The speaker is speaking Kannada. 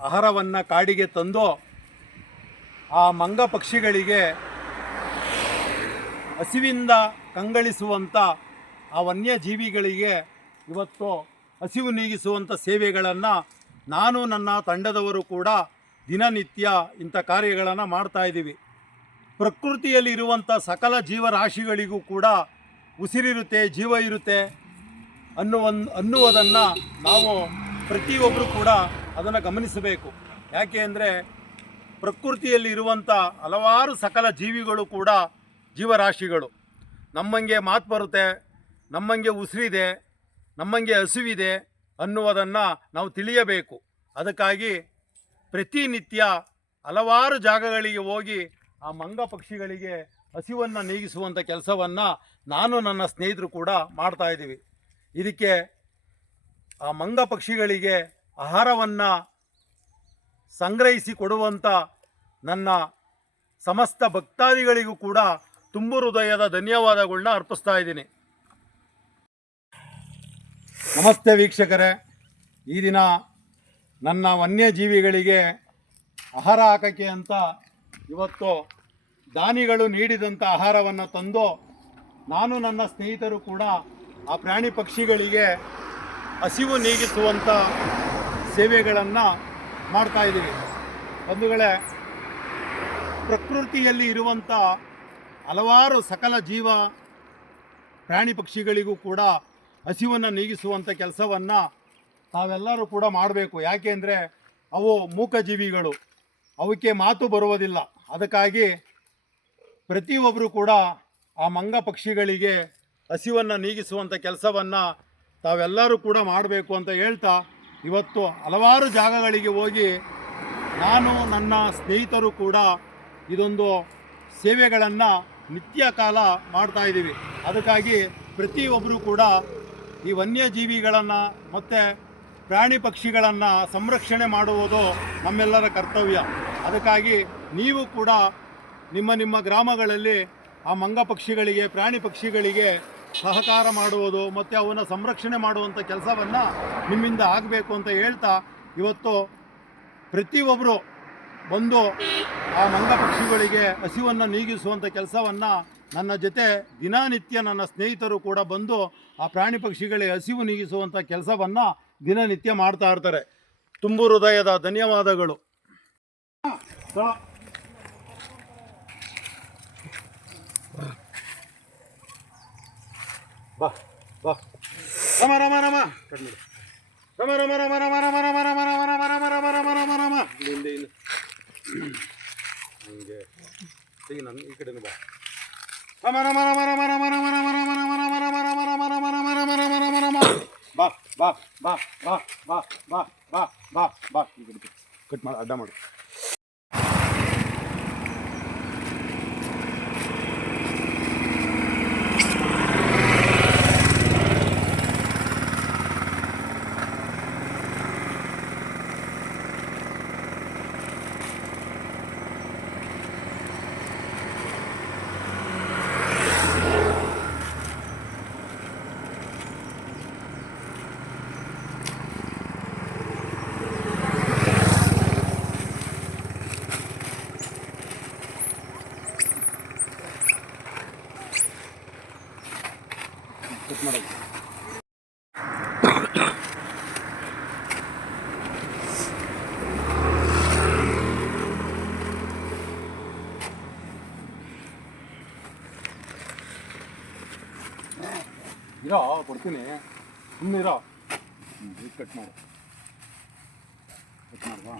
ಆಹಾರವನ್ನು ಕಾಡಿಗೆ ತಂದು ಆ ಮಂಗ ಪಕ್ಷಿಗಳಿಗೆ ಹಸಿವಿಂದ ಕಂಗಳಿಸುವಂಥ ಆ ವನ್ಯಜೀವಿಗಳಿಗೆ ಇವತ್ತು ಹಸಿವು ನೀಗಿಸುವಂಥ ಸೇವೆಗಳನ್ನು ನಾನು, ನನ್ನ ತಂಡದವರು ಕೂಡ ದಿನನಿತ್ಯ ಇಂಥ ಕಾರ್ಯಗಳನ್ನು ಮಾಡ್ತಾ ಇದ್ದೀವಿ. ಪ್ರಕೃತಿಯಲ್ಲಿ ಇರುವಂಥ ಸಕಲ ಜೀವರಾಶಿಗಳಿಗೂ ಕೂಡ ಉಸಿರಿರುತ್ತೆ, ಜೀವ ಇರುತ್ತೆ ಅನ್ನುವನ್, ಅನ್ನುವುದನ್ನು ನಾವು ಪ್ರತಿಯೊಬ್ಬರು ಕೂಡ ಅದನ್ನು ಗಮನಿಸಬೇಕು. ಯಾಕೆ ಅಂದರೆ ಪ್ರಕೃತಿಯಲ್ಲಿ ಇರುವಂಥ ಹಲವಾರು ಸಕಲ ಜೀವಿಗಳು ಕೂಡ ಜೀವರಾಶಿಗಳು. ನಮ್ಮಂಗೆ ಮಾತು ಬರುತ್ತೆ, ನಮ್ಮಂಗೆ ಉಸಿರಿದೆ, ನಮ್ಮಂಗೆ ಹಸುವಿದೆ ಅನ್ನುವುದನ್ನು ನಾವು ತಿಳಿಯಬೇಕು. ಅದಕ್ಕಾಗಿ ಪ್ರತಿನಿತ್ಯ ಹಲವಾರು ಜಾಗಗಳಿಗೆ ಹೋಗಿ ಆ ಮಂಗ ಪಕ್ಷಿಗಳಿಗೆ ಹಸಿವನ್ನು ನೀಗಿಸುವಂಥ ಕೆಲಸವನ್ನು ನಾನು ನನ್ನ ಸ್ನೇಹಿತರು ಕೂಡ ಮಾಡ್ತಾಯಿದ್ದೀವಿ ಇದಕ್ಕೆ ಆ ಮಂಗ ಪಕ್ಷಿಗಳಿಗೆ ಆಹಾರವನ್ನು ಸಂಗ್ರಹಿಸಿ ಕೊಡುವಂಥ ನನ್ನ ಸಮಸ್ತ ಭಕ್ತಾದಿಗಳಿಗೂ ಕೂಡ ತುಂಬು ಹೃದಯದ ಧನ್ಯವಾದಗಳನ್ನ ಅರ್ಪಿಸ್ತಾ ಇದ್ದೀನಿ. ನಮಸ್ತೆ ವೀಕ್ಷಕರೇ. ಈ ದಿನ ನನ್ನ ವನ್ಯಜೀವಿಗಳಿಗೆ ಆಹಾರ ಹಾಕಕ್ಕೆ ಅಂತ ಇವತ್ತು ದಾನಿಗಳು ನೀಡಿದಂಥ ಆಹಾರವನ್ನು ತಂದು ನಾನು ನನ್ನ ಸ್ನೇಹಿತರು ಕೂಡ ಆ ಪ್ರಾಣಿ ಪಕ್ಷಿಗಳಿಗೆ ಹಸಿವು ನೀಗಿಸುವಂಥ ಸೇವೆಗಳನ್ನು ಮಾಡ್ತಾ ಇದ್ದೀವಿ. ಬಂಧುಗಳೇ, ಪ್ರಕೃತಿಯಲ್ಲಿ ಇರುವಂಥ ಹಲವಾರು ಸಕಲ ಜೀವ ಪ್ರಾಣಿ ಪಕ್ಷಿಗಳಿಗೂ ಕೂಡ ಹಸಿವನ್ನು ನೀಗಿಸುವಂಥ ಕೆಲಸವನ್ನು ತಾವೆಲ್ಲರೂ ಕೂಡ ಮಾಡಬೇಕು. ಯಾಕೆ ಅಂದರೆ ಅವು ಮೂಕಜೀವಿಗಳು. ಅವಕ್ಕೆ ಮಾತು ಬರುವುದಿಲ್ಲ. ಅದಕ್ಕಾಗಿ ಪ್ರತಿಯೊಬ್ಬರು ಕೂಡ ಆ ಮಂಗ ಪಕ್ಷಿಗಳಿಗೆ ಹಸಿವನ್ನು ನೀಗಿಸುವಂಥ ಕೆಲಸವನ್ನು ತಾವೆಲ್ಲರೂ ಕೂಡ ಮಾಡಬೇಕು ಅಂತ ಹೇಳ್ತಾ ಇವತ್ತು ಹಲವಾರು ಜಾಗಗಳಿಗೆ ಹೋಗಿ ನಾನು, ನನ್ನ ಸ್ನೇಹಿತರು ಕೂಡ ಇದೊಂದು ಸೇವೆಗಳನ್ನು ನಿತ್ಯ ಕಾಲ ಮಾಡ್ತಾ ಇದ್ದೀವಿ. ಅದಕ್ಕಾಗಿ ಪ್ರತಿಯೊಬ್ಬರೂ ಕೂಡ ಈ ವನ್ಯಜೀವಿಗಳನ್ನು ಮತ್ತು ಪ್ರಾಣಿ ಪಕ್ಷಿಗಳನ್ನು ಸಂರಕ್ಷಣೆ ಮಾಡುವುದು ನಮ್ಮೆಲ್ಲರ ಕರ್ತವ್ಯ. ಅದಕ್ಕಾಗಿ ನೀವು ಕೂಡ ನಿಮ್ಮ ನಿಮ್ಮ ಗ್ರಾಮಗಳಲ್ಲಿ ಆ ಮಂಗ ಪಕ್ಷಿಗಳಿಗೆ ಪ್ರಾಣಿ ಪಕ್ಷಿಗಳಿಗೆ ಸಹಕಾರ ಮಾಡುವುದು ಮತ್ತು ಅವನ್ನು ಸಂರಕ್ಷಣೆ ಮಾಡುವಂಥ ಕೆಲಸವನ್ನು ನಿಮ್ಮಿಂದ ಆಗಬೇಕು ಅಂತ ಹೇಳ್ತಾ ಇವತ್ತು ಪ್ರತಿಯೊಬ್ಬರು ಬಂದು ಆ ಮಂಗ ಪಕ್ಷಿಗಳಿಗೆ ಹಸಿವನ್ನು ನೀಗಿಸುವಂಥ ಕೆಲಸವನ್ನು ನನ್ನ ಜೊತೆ ದಿನನಿತ್ಯ ನನ್ನ ಸ್ನೇಹಿತರು ಕೂಡ ಬಂದು ಆ ಪ್ರಾಣಿ ಪಕ್ಷಿಗಳಿಗೆ ಹಸಿವು ನೀಗಿಸುವಂಥ ಕೆಲಸವನ್ನು ದಿನನಿತ್ಯ ಮಾಡ್ತಾ ಇರ್ತಾರೆ. ತುಂಬು ಹೃದಯದ ಧನ್ಯವಾದಗಳು. ಬಾ ಬಾ ರಮ ರಮ ರಮ ಕಣ್ಮುಡಿ. ರಮ ರಮ ರಮ ರಮ ರಮ ರಮ ರಮ ರಮ ರಮ ರಮ ರಮ ರಮ ರಮ ರಮ ಇಲ್ಲಿ ಇಲ್ಲಿ ಹಂಗೆ ಈಗ ನನ್ನ ಈ ಕಡೆನೂ ಬಾ ರಮ ರಮ ರಮ ರಮ ರಮ ರಮ ರಮ ರಮ ರಮ ರಮ ರಮ ರಮ ರಮ ರಮ ರಮ ರಮ ರಮ ರಮ ರಮ ಬಾ ಬಾ ಬಾ ಬಾ ಬಾ ಬಾ ಬಾ ಬಾ ಬಾ ಈ ಕಡೆ ಕಟ್ ಮಾಡಿ ಅಡ್ಡ ಮಾಡು ಕಟ್ ಮಾಡೋದು ಇರೋ ಕೊಡ್ತೀನಿ ಸುಮ್ಮನೆ ಇರೋ ಹ್ಞೂ ಕಟ್ ಮಾಡು ಕಟ್ ಮಾಡುವಾ